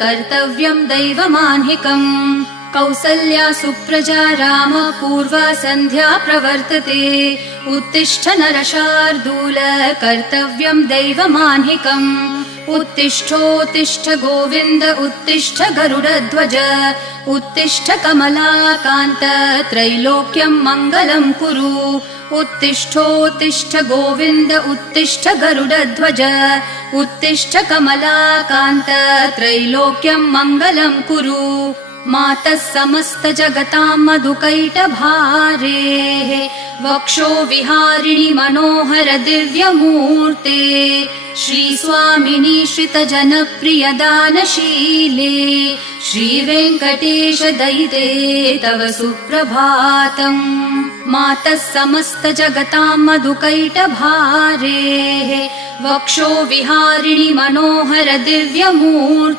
कर्तव्यं दैवमान्हिकम् कौसल्या सुप्रजा राम पूर्वा सन्ध्या प्रवर्तते उत्तिष्ठ नरशार्दूल कर्तव्यं दैवमान्हिकम् उत्तिष्ठोत्तिष्ठ गोविन्द उत्तिष्ठ गरुडध्वज उत्तिष्ठ कमलाकान्त त्रैलोक्यं मङ्गलं कुरु उत्तिष्ठोत्तिष्ठ गोविन्द उत्तिष्ठ गरुडध्वज उत्तिष्ठ कमलाकान्त त्रैलोक्यं मङ्गलं कुरु मातः समस्त जगतां मधुकैटभारेः वक्षो विहारिणि मनोहर दिव्यमूर्ते श्रीस्वामिनि श्रितजनप्रिय दानशीले श्रीवेङ्कटेश दयिते तव सुप्रभातम् मातः समस्त जगतां मधुकैटभारेः वक्षो विहारिणि मनोहर दिव्यमूर्ते